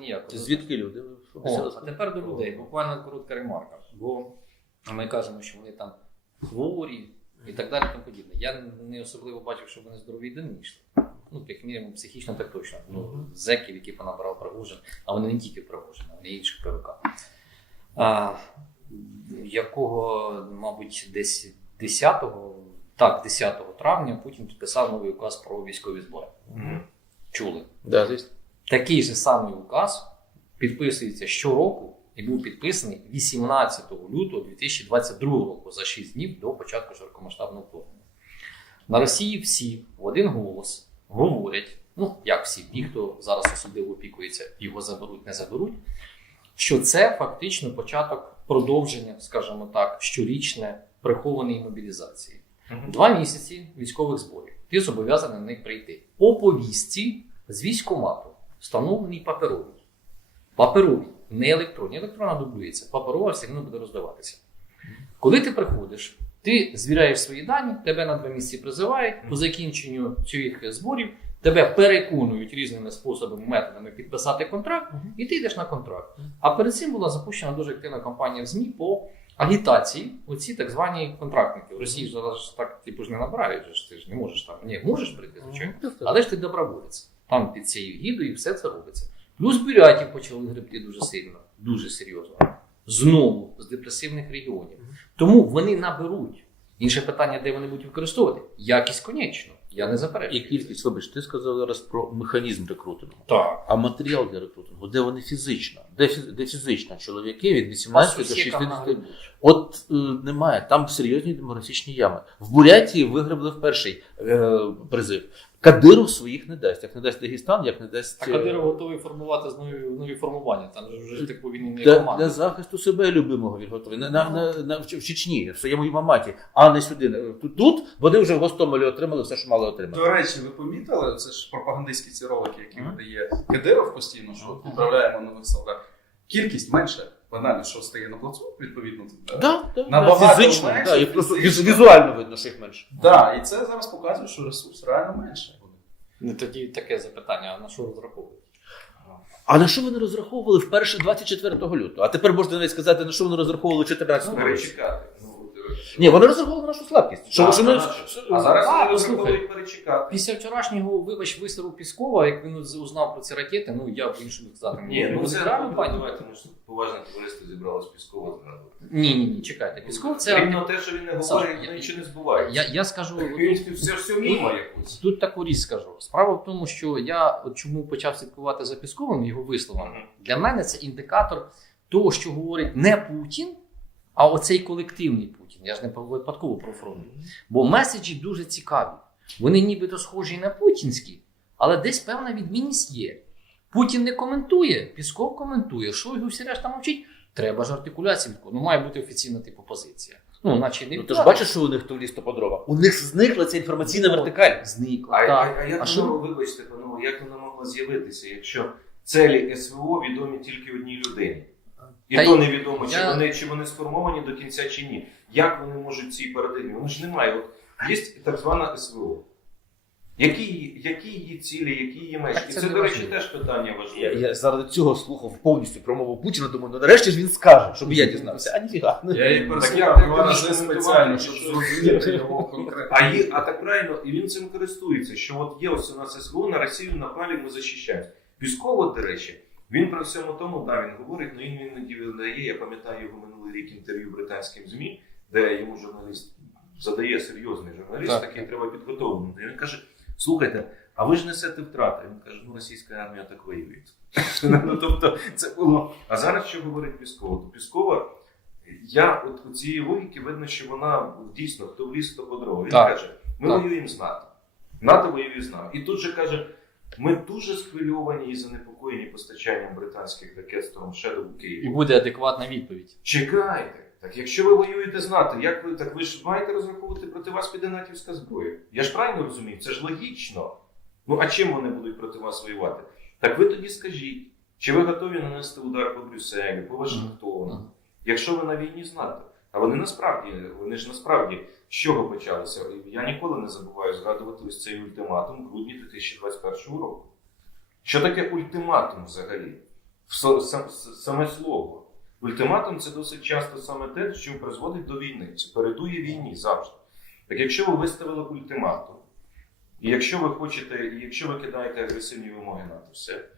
Ніякого. Звідки люди? О, а тепер до людей. Буквально коротка ремарка. Бо ми кажемо, що вони там хворі і так далі. Тому подібне. Я не особливо бачив, що вони здорові до них йшли. Ну, як мінімум, психічно так точно. Ну, зеків, які понабрав Пригожин, а вони не тільки Пригожин, а вони і інших ПВК. А, якого, мабуть, десь 10-го, так, 10 травня Путін підписав новий указ про військові збори. Чули? Да, звісно. Такий же самий указ підписується щороку і був підписаний 18 лютого 2022 року за 6 днів до початку широкомасштабного вторгнення. На Росії всі в один голос говорять, ну як всі, ті, хто зараз особливо опікується, його заберуть, не заберуть, що це фактично початок продовження, скажімо так, щорічне прихованої мобілізації. Два місяці військових зборів. Ти зобов'язаний на них прийти. По повістці з військомату, встановлений паперовий. Паперовий, не електронний. Електрона дублюється, паперова все одно буде роздаватися. Коли ти приходиш, ти звіряєш свої дані, тебе на два місяці призивають, по закінченню цих зборів тебе переконують різними способами, методами підписати контракт, і ти йдеш на контракт. А перед цим була запущена дуже активна кампанія в ЗМІ по агітації, оці так звані контрактники. В Росії ж зараз так типу ж не набирають, ти ж не можеш там. Ні, можеш прийти, звичайно. Але ж ти доброволець. Там під цією гідою все це робиться. Плюс бурятів почали гребти дуже сильно, дуже серйозно. Знову з депресивних регіонів. Тому вони наберуть. Інше питання, де вони будуть використовувати. Якість конечно. Я не заперечую. І кількість, вибач, ти сказав зараз про механізм рекрутингу. Так. А матеріал для рекрутингу, де вони фізично? Де, де фізично чоловіки від 18 до 60? От е, немає, там серйозні демографічні ями. В Бурятії вигребли в перший е, призив. Кадиров своїх не дасть. Як не дасть Дагестан, як не дасть. А е, Кадиров готовий формувати з нові, нові формування. Там вже ж типу він не Для, команда. для захисту себе любимого він готовий. На, на, на, на, в Чечні, в своєму маматі, а не сюди. Тут, тут вони вже в Гостомелі отримали все, що мали отримати. До речі, ви помітили, це ж пропагандистські ці ролики, які видає Кадиров постійно, що от відправляємо нових солдат. Кількість менше, банально, що стає на плацу, відповідно. Да, да, Набагато фізично, менше, да, і просто фізично. візуально видно, що їх менше. Да, і це зараз показує, що ресурс реально менше буде. Ну, тоді таке запитання: а на що розраховують? А на що вони розраховували вперше 24 лютого? А тепер можна навіть сказати, на що вони розраховували 14 лютого? Перечекати. Ну, Ні, вони розраховували на нашу слабкість. Що, що ми, А зараз А, вони розраховують перечекати. Після вчорашнього, вибач, виставу Піскова, як він узнав про ці ракети, ну я в іншому сказати. Ні, ну це реально пані. давайте, тому що поважне товариство зібралось Піскова згадувати. Ні, ні, ні, чекайте. Пісков це. Рівно те, що він не говорить, я- нічого не збувається. Я, я скажу. Він все все мімо якусь. Тут таку річ скажу. Справа в тому, що я от чому почав слідкувати за Пісковим його висловами. Для мене це індикатор того, що говорить не Путін, а оцей колективний Путін. Я ж не випадково про фронт. Бо меседжі дуже цікаві. Вони нібито схожі на путінські, але десь певна відмінність є. Путін не коментує, Пісков коментує, Шойгу всі решта мовчить. Треба ж артикуляція. Ну, має бути офіційна типу позиція. Ну, наче не Ну, ти ж бачиш, що у них то ліс то? У них зникла ця інформаційна вертикаль. зникла. А, так. а, а як А що воно, вибачте, панове, як вона могла з'явитися, якщо целі СВО відомі тільки одній людині? І Та то невідомо, чи я- вони чи вони сформовані до кінця, чи ні. Як вони можуть цій парадигмі? Воно ж немає. От є так звана СВО. Які, її- які її цілі, які її межі? І це це, до речі, важливо. теж питання важливе. я заради цього слухав повністю промову Путіна, думаю, ну нарешті ж він скаже, щоб я дізнався. А ніфіга. Я Зе коментувати, спеціально, щоб зрозуміти його конкретно. А, є, а так правильно, і він цим користується, що от є ось у нас СВО, на Росію напали, ми захищаємо. Пісков, до речі, він при всьому тому, да, він говорить, ну він іноді видає, я пам'ятаю його минулий рік інтерв'ю британським ЗМІ, де йому журналіст задає серйозний журналіст, Так. такий треба підготовлений. І він каже: слухайте, а ви ж несете втрати. Він каже, ну російська армія так воює. ну, тобто, це було. А зараз що говорить Піскова? То Піскова, я от у цієї логіки видно, що вона дійсно хто в ліс, то по дрова. Він Так. каже, ми Так. воюємо з НАТО. НАТО воює з нами. І тут же каже, ми дуже схвильовані і занепокоєні постачанням британських ракет Storm Shadow в І буде адекватна відповідь. Чекайте. Так якщо ви воюєте з НАТО, як ви так ви ж маєте розраховувати проти вас піде натівська зброя? Я ж правильно розумію, це ж логічно. Ну а чим вони будуть проти вас воювати? Так ви тоді скажіть, чи ви готові нанести удар по Брюсселю, по Вашингтону, якщо ви на війні з НАТО? А вони насправді, вони ж насправді з чого почалися? Я ніколи не забуваю згадувати ось цей ультиматум грудні 2021 року. Що таке ультиматум взагалі? Саме слово. Ультиматум це досить часто саме те, що призводить до війни. Це передує війні завжди. Так якщо ви виставили ультиматум, і якщо ви хочете, і якщо ви кидаєте агресивні вимоги на це все,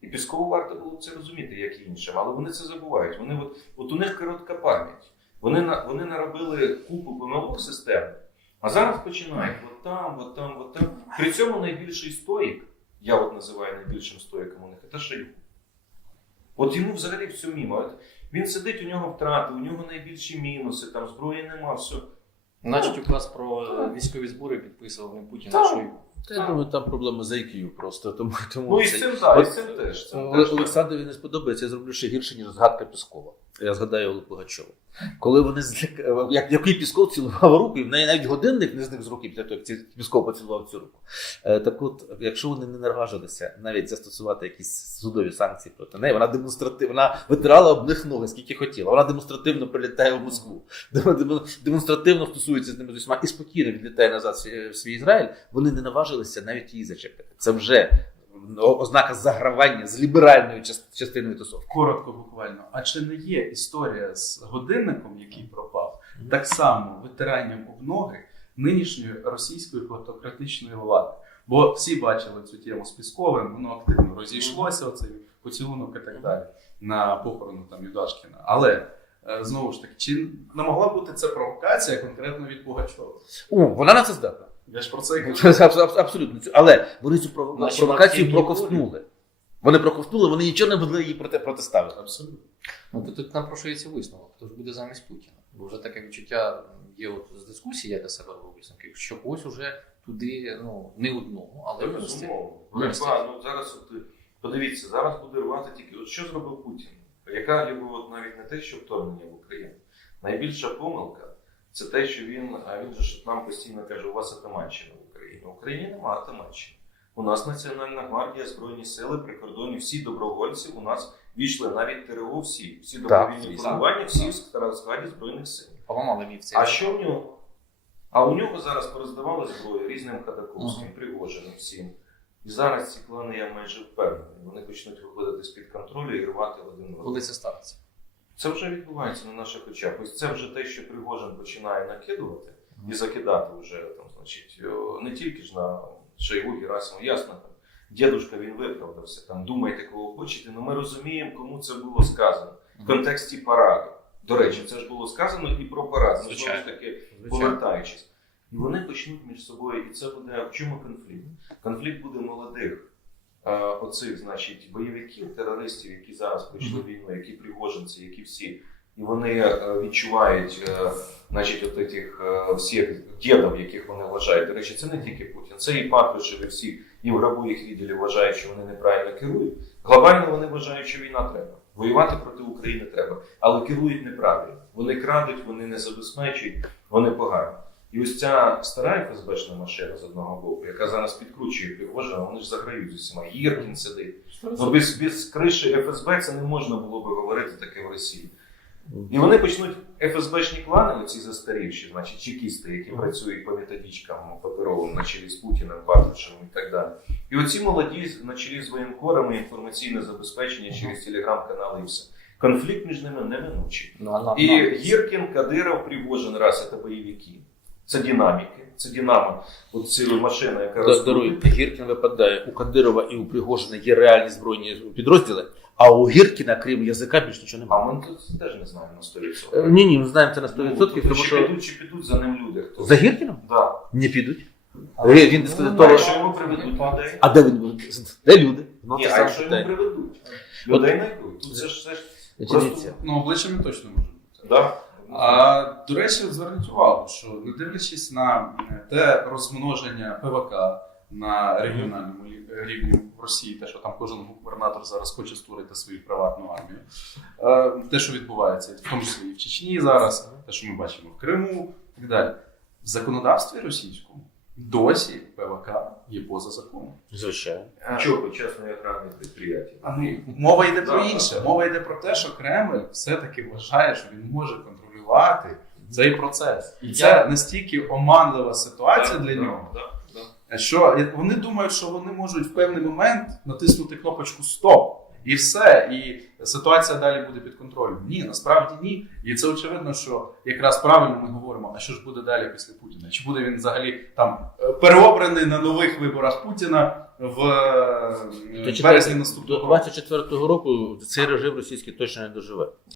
і Піскову варто було б це розуміти, як і іншим, але вони це забувають. Вони от, от у них коротка пам'ять. Вони, вони наробили купу помилок системи, а зараз починають от там, от там, от там. При цьому найбільший стоїк, я от називаю найбільшим стоїком у них, це Шойгу. От йому взагалі все мімо. Він сидить, у нього втрати, у нього найбільші мінуси, там зброї нема, все. Значить, указ про військові збори підписував не Путін, а. Шойгу. Я думаю, там проблема з IQ просто. Тому, тому Ну і з цим так, і з цим теж. Олександрові не сподобається, я зроблю ще гірше, ніж згадка Піскова. Я згадаю Олег Пугачова. Коли вони як, який Пісков цілував руку, і в неї навіть годинник не зник з руки після того, як Пісков поцілував цю руку. Е, так от, якщо вони не наважилися навіть застосувати якісь судові санкції проти неї, вона демонстративно вона витирала об них ноги, скільки хотіла. Вона демонстративно прилітає в Москву, Демо- демо- демонстративно стосується з ними з усіма і спокійно відлітає назад в свій, Ізраїль. Вони не наважилися навіть її зачепити. Це вже ознака загравання з ліберальною частиною тусовки. Коротко буквально. А чи не є історія з годинником, який пропав, так само витиранням об ноги нинішньої російської автократичної влади? Бо всі бачили цю тему з Пісковим, воно активно розійшлося, оцей поцілунок і так далі на похорону там Юдашкіна. Але е, знову ж таки, чи не могла бути це провокація конкретно від Пугачова? О, вона на це здатна. Я ж про це кажу. Абсолютно. Але вони цю прово- провокацію проковтнули. Вони проковтнули, вони нічого не могли її проти протиставити. Абсолютно. Ну, тут напрошується висновок, хто ж буде замість Путіна. Бо вже таке відчуття є от з дискусії, я для себе роблю висновки, що ось уже туди, ну, не одному, але. Винести. Ну зараз от, е, подивіться, зараз буде рвати тільки. От що зробив Путін? Яка його навіть не те, що вторгнення в Україну. Найбільша помилка це те, що він, а він же нам постійно каже, у вас атаманщина в Україні. В Україні немає атаманщини. У нас Національна гвардія, Збройні сили, прикордонні, всі добровольці у нас війшли, навіть ТРО всі, всі добровільні формування, всі в складі Збройних сил. Поламали цей. А що в нього? А у нього зараз пороздавали зброю різним Ходаковським, Пригожиним всім. І зараз ці клани, я майже впевнений, вони почнуть виходити з-під контролю і рвати один одного. Коли це станеться? Це вже відбувається на наших очах. Ось це вже те, що Пригожин починає накидувати і закидати вже там, значить, не тільки ж на Шойгу, Герасиму, ясно там. Дідушка він виправдався, там думайте, кого хочете, але ми розуміємо, кому це було сказано в контексті параду. До речі, це ж було сказано і про парад. Ну, знову ж таки, повертаючись. І вони почнуть між собою, і це буде в чому конфлікт? Конфлікт буде молодих е, оцих, значить, бойовиків, терористів, які зараз прийшли війну, які пригожинці, які всі. І вони е, відчувають, е, значить, от этих е, всіх дідів, яких вони вважають. До речі, це не тільки Путін, це і Патрушев, і всі, і в гробу їх відділі вважають, що вони неправильно керують. Глобально вони вважають, що війна треба. Воювати проти України треба, але керують неправильно. Вони крадуть, вони не забезпечують, вони погані. І ось ця стара ФСБшна машина з одного боку, яка зараз підкручує Пригожина, вони ж заграють з усіма. Гіркін сидить. Ну, без, без криші ФСБ це не можна було би говорити таке в Росії. І вони почнуть ФСБшні клани, оці застарівші, значить, чекісти, які працюють по методичкам паперовим на чолі з Путіним, Патрушевим і так далі. І оці молоді на чолі з воєнкорами, інформаційне забезпечення через телеграм-канали і все. Конфлікт між ними неминучий. Ну, І Гіркін, Кадиров, Пригожин, раз це бойовики. Це динаміки, це динамо. От ціла машина, яка Да, Даруй, Гіркін випадає. У Кадирова і у Пригожина є реальні збройні підрозділи, а у Гіркіна, крім язика, більш нічого А ми тут теж не знаємо на 100%. Е, Ні, ні, ми знаємо це на Ну, 100%, тобто, тому чи що підуть, чи підуть за ним люди. Хто? за Гіркіном Да. не підуть. Але- Він- Ну, дискредитовує. якщо йому приведуть людей? А де він буде? Де люди? Ну, Ні, це а саме якщо йому питання. приведуть? Людей знайдуть. Тут це ж це ж Дивіться. Ну, обличчями точно може бути. да. А до речі, зверніть увагу, що не дивлячись на е, те розмноження ПВК на регіональному рівні в Росії, те, що там кожен губернатор зараз хоче створити свою приватну армію, е, те, що відбувається, в тому числі і в Чечні зараз, те, що ми бачимо в Криму, і так далі. В законодавстві російському досі ПВК є поза законом. Звичайно. Чого частної охранної підприємства? А ну, мова йде про інше. Мова йде про те, що Кремль все-таки вважає, що він може контролювати цей процес. І це Я- настільки оманлива ситуація для нього, Да, да. що вони думають, що вони можуть в певний момент натиснути кнопочку Стоп і все. І ситуація далі буде під контролем. Ні, насправді ні. І це очевидно, що якраз правильно ми говоримо, а що ж буде далі після Путіна? Чи буде він взагалі там е, переобраний на нових виборах Путіна в е, березні наступного року? 24-го року цей режим російський точно не доживе.